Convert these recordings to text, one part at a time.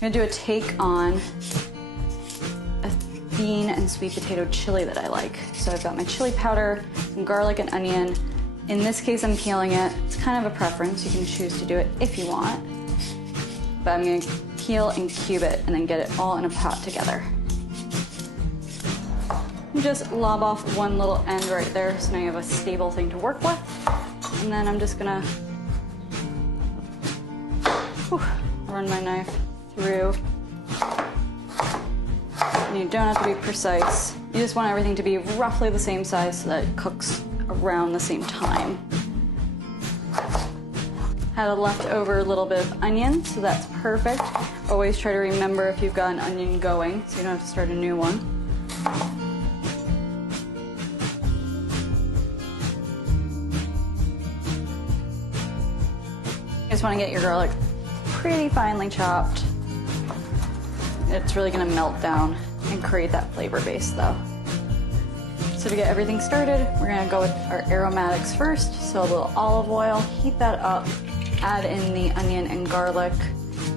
I'm gonna do a take on a bean and sweet potato chili that I like. So I've got my chili powder, some garlic and onion. In this case, I'm peeling it. It's kind of a preference. You can choose to do it if you want. But I'm gonna peel and cube it and then get it all in a pot together. And just lob off one little end right there so now you have a stable thing to work with. And then I'm just gonna run my knife through. And you don't have to be precise. You just want everything to be roughly the same size so that it cooks around the same time. Had a leftover little bit of onion, so that's perfect. Always try to remember if you've got an onion going so you don't have to start a new one. You just want to get your garlic pretty finely chopped. It's really going to melt down and create that flavor base though. So to get everything started, we're going to go with our aromatics first. So a little olive oil, heat that up, add in the onion and garlic,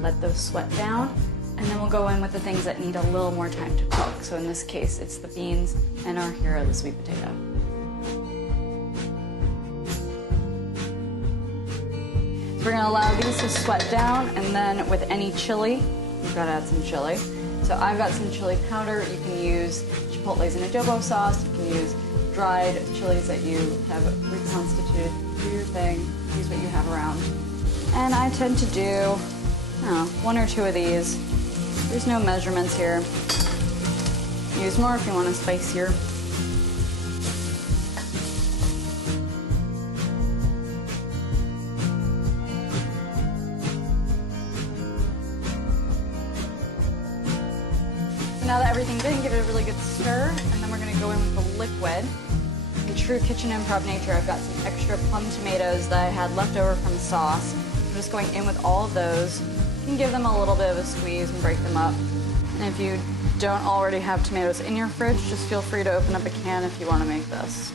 let those sweat down, and then we'll go in with the things that need a little more time to cook. So in this case, it's the beans and our hero, the sweet potato. We're gonna allow these to sweat down, and then with any chili, you've gotta add some chili. So I've got some chili powder. You can use chipotles and adobo sauce. You can use dried chilies that you have reconstituted. Do your thing, use what you have around. And I tend to do, I don't know, 1 or 2 of these. There's no measurements here. Use more if you want it spicier. Now that everything's in, give it a really good stir, and then we're gonna go in with the liquid. In true kitchen improv nature, I've got some extra plum tomatoes that I had left over from sauce. I'm just going in with all of those. You can give them a little bit of a squeeze and break them up. And if you don't already have tomatoes in your fridge, just feel free to open up a can if you wanna make this.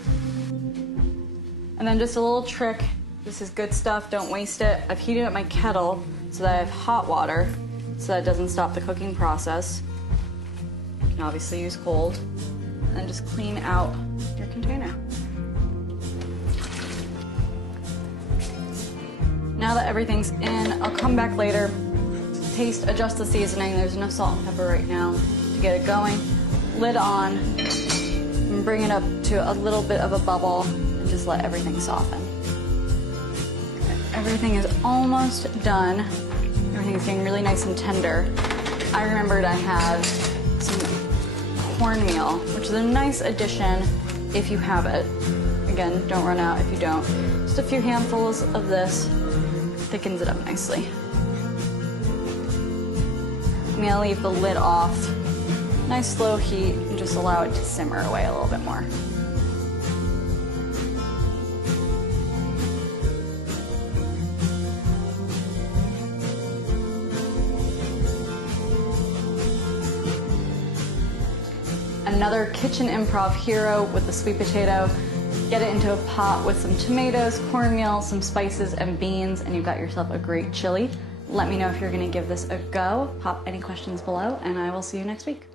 And then just a little trick, this is good stuff, don't waste it. I've heated up my kettle so that I have hot water so that it doesn't stop the cooking process. You can obviously use cold, and then just clean out your container. Now that everything's in, I'll come back later, taste, adjust the seasoning. There's enough salt and pepper right now to get it going. Lid on, and bring it up to a little bit of a bubble, and just let everything soften. Everything is almost done. Everything's getting really nice and tender. I remembered I have some cornmeal, which is a nice addition if you have it. Again, don't run out if you don't. Just a few handfuls of this thickens it up nicely. I'm gonna leave the lid off, nice slow heat, and just allow it to simmer away a little bit more. Another kitchen improv hero with the sweet potato. Get it into a pot with some tomatoes, cornmeal, some spices, and beans, and you've got yourself a great chili. Let me know if you're gonna give this a go. Pop any questions below, and I will see you next week.